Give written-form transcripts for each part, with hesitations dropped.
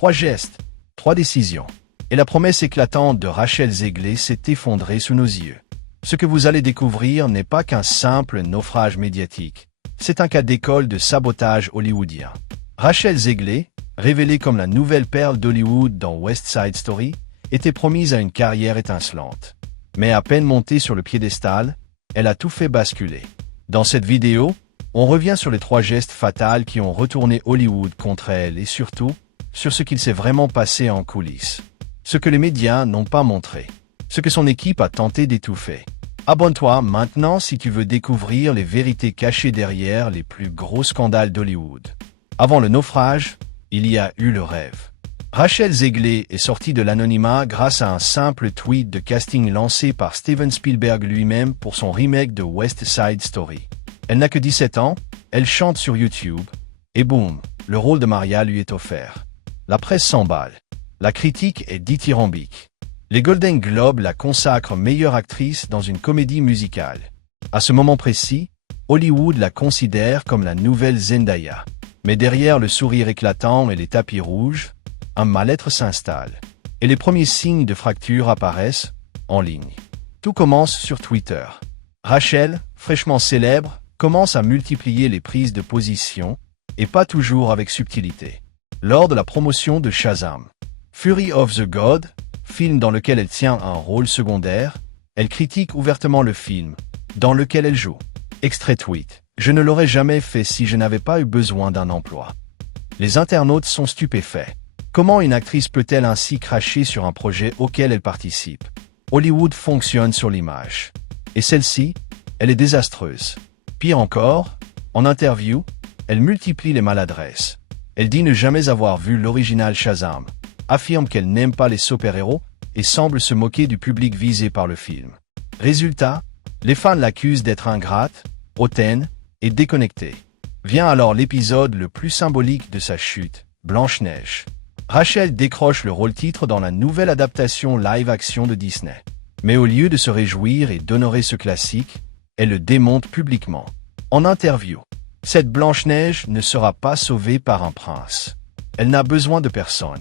3 gestes, 3 décisions. Et la promesse éclatante de Rachel Zegler s'est effondrée sous nos yeux. Ce que vous allez découvrir n'est pas qu'un simple naufrage médiatique. C'est un cas d'école de sabotage hollywoodien. Rachel Zegler, révélée comme la nouvelle perle d'Hollywood dans West Side Story, était promise à une carrière étincelante. Mais à peine montée sur le piédestal, elle a tout fait basculer. Dans cette vidéo, on revient sur les 3 gestes fatals qui ont retourné Hollywood contre elle et surtout, sur ce qu'il s'est vraiment passé en coulisses. Ce que les médias n'ont pas montré. Ce que son équipe a tenté d'étouffer. Abonne-toi maintenant si tu veux découvrir les vérités cachées derrière les plus gros scandales d'Hollywood. Avant le naufrage, il y a eu le rêve. Rachel Zegler est sortie de l'anonymat grâce à un simple tweet de casting lancé par Steven Spielberg lui-même pour son remake de West Side Story. Elle n'a que 17 ans, elle chante sur YouTube, et boum, le rôle de Maria lui est offert. La presse s'emballe. La critique est dithyrambique. Les Golden Globes la consacrent meilleure actrice dans une comédie musicale. À ce moment précis, Hollywood la considère comme la nouvelle Zendaya. Mais derrière le sourire éclatant et les tapis rouges, un mal-être s'installe. Et les premiers signes de fracture apparaissent en ligne. Tout commence sur Twitter. Rachel, fraîchement célèbre, commence à multiplier les prises de position, et pas toujours avec subtilité. Lors de la promotion de Shazam, Fury of the God, film dans lequel elle tient un rôle secondaire, elle critique ouvertement le film, dans lequel elle joue. Extrait tweet. « Je ne l'aurais jamais fait si je n'avais pas eu besoin d'un emploi. » Les internautes sont stupéfaits. Comment une actrice peut-elle ainsi cracher sur un projet auquel elle participe? Hollywood fonctionne sur l'image. Et celle-ci, elle est désastreuse. Pire encore, en interview, elle multiplie les maladresses. Elle dit ne jamais avoir vu l'original Shazam, affirme qu'elle n'aime pas les super-héros et semble se moquer du public visé par le film. Résultat, les fans l'accusent d'être ingrate, hautaine et déconnectée. Vient alors l'épisode le plus symbolique de sa chute, Blanche-Neige. Rachel décroche le rôle-titre dans la nouvelle adaptation live-action de Disney. Mais au lieu de se réjouir et d'honorer ce classique, elle le démonte publiquement. En interview, cette Blanche-Neige ne sera pas sauvée par un prince. Elle n'a besoin de personne.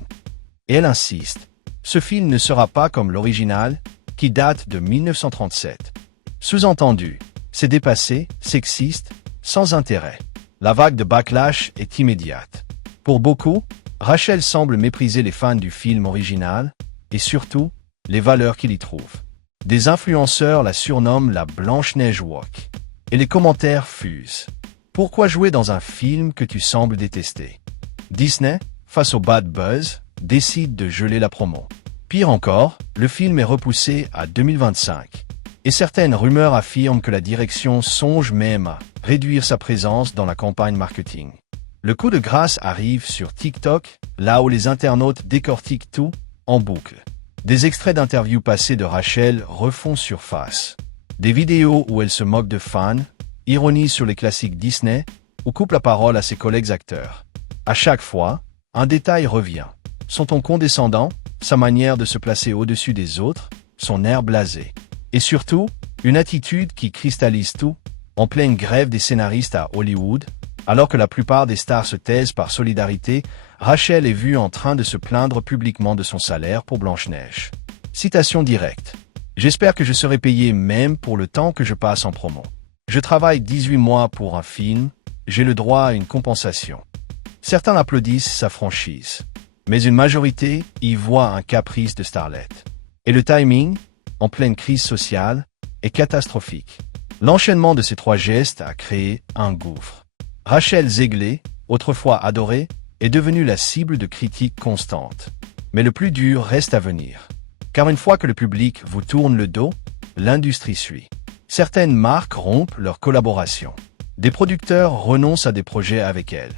Et elle insiste. Ce film ne sera pas comme l'original, qui date de 1937. Sous-entendu, c'est dépassé, sexiste, sans intérêt. La vague de backlash est immédiate. Pour beaucoup, Rachel semble mépriser les fans du film original, et surtout, les valeurs qu'il y trouve. Des influenceurs la surnomment la Blanche-Neige Walk. Et les commentaires fusent. Pourquoi jouer dans un film que tu sembles détester? Disney, face au bad buzz, décide de geler la promo. Pire encore, le film est repoussé à 2025. Et certaines rumeurs affirment que la direction songe même à réduire sa présence dans la campagne marketing. Le coup de grâce arrive sur TikTok, là où les internautes décortiquent tout en boucle. Des extraits d'interviews passées de Rachel refont surface. Des vidéos où elle se moque de fans, ironise sur les classiques Disney ou coupe la parole à ses collègues acteurs. À chaque fois, un détail revient. Son ton condescendant, sa manière de se placer au-dessus des autres, son air blasé. Et surtout, une attitude qui cristallise tout, en pleine grève des scénaristes à Hollywood, alors que la plupart des stars se taisent par solidarité, Rachel est vue en train de se plaindre publiquement de son salaire pour Blanche-Neige. Citation directe. « J'espère que je serai payé même pour le temps que je passe en promo. Je travaille 18 mois pour un film, j'ai le droit à une compensation. » Certains applaudissent sa franchise. Mais une majorité y voit un caprice de starlette. Et le timing, en pleine crise sociale, est catastrophique. L'enchaînement de ces 3 gestes a créé un gouffre. Rachel Zegler, autrefois adorée, est devenue la cible de critiques constantes. Mais le plus dur reste à venir. Car une fois que le public vous tourne le dos, l'industrie suit. Certaines marques rompent leur collaboration. Des producteurs renoncent à des projets avec elle.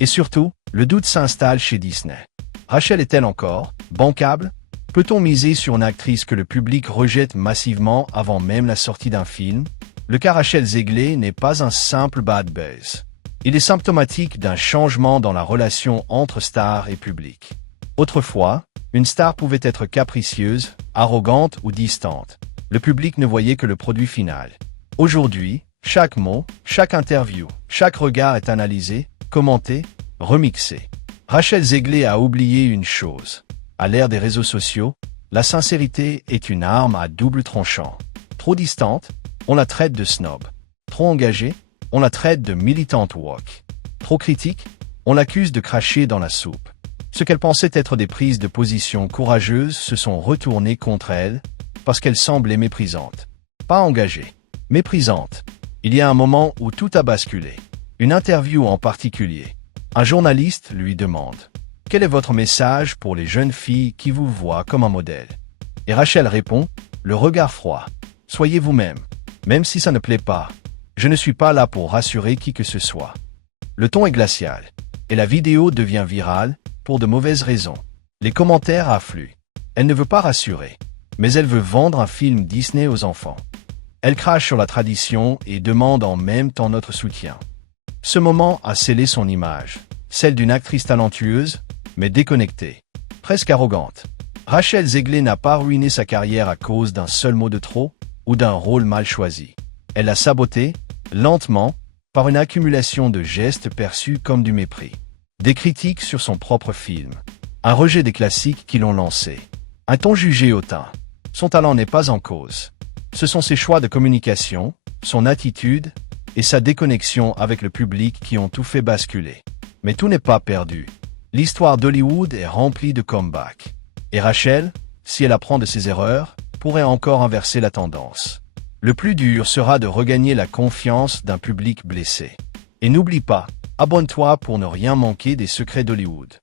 Et surtout, le doute s'installe chez Disney. Rachel est-elle encore bancable? Peut-on miser sur une actrice que le public rejette massivement avant même la sortie d'un film? Le cas Rachel Zegler n'est pas un simple bad buzz. Il est symptomatique d'un changement dans la relation entre star et public. Autrefois, une star pouvait être capricieuse, arrogante ou distante. Le public ne voyait que le produit final. Aujourd'hui, chaque mot, chaque interview, chaque regard est analysé, commenté, remixé. Rachel Zegler a oublié une chose. À l'ère des réseaux sociaux, la sincérité est une arme à double tranchant. Trop distante, on la traite de snob. Trop engagée, on la traite de militante woke. Trop critique, on l'accuse de cracher dans la soupe. Ce qu'elle pensait être des prises de position courageuses se sont retournées contre elle parce qu'elle semblait méprisante. Pas engagée, méprisante. Il y a un moment où tout a basculé. Une interview en particulier. Un journaliste lui demande « Quel est votre message pour les jeunes filles qui vous voient comme un modèle ?» Et Rachel répond « Le regard froid. Soyez vous-même. Même si ça ne plaît pas. Je ne suis pas là pour rassurer qui que ce soit. » Le ton est glacial. Et la vidéo devient virale pour de mauvaises raisons. Les commentaires affluent. Elle ne veut pas rassurer. Mais elle veut vendre un film Disney aux enfants. Elle crache sur la tradition et demande en même temps notre soutien. Ce moment a scellé son image, celle d'une actrice talentueuse, mais déconnectée, presque arrogante. Rachel Zegler n'a pas ruiné sa carrière à cause d'un seul mot de trop ou d'un rôle mal choisi. Elle l'a saboté, lentement, par une accumulation de gestes perçus comme du mépris. Des critiques sur son propre film, un rejet des classiques qui l'ont lancé, un ton jugé hautain. Son talent n'est pas en cause. Ce sont ses choix de communication, son attitude et sa déconnexion avec le public qui ont tout fait basculer. Mais tout n'est pas perdu. L'histoire d'Hollywood est remplie de comebacks. Et Rachel, si elle apprend de ses erreurs, pourrait encore inverser la tendance. Le plus dur sera de regagner la confiance d'un public blessé. Et n'oublie pas, abonne-toi pour ne rien manquer des secrets d'Hollywood.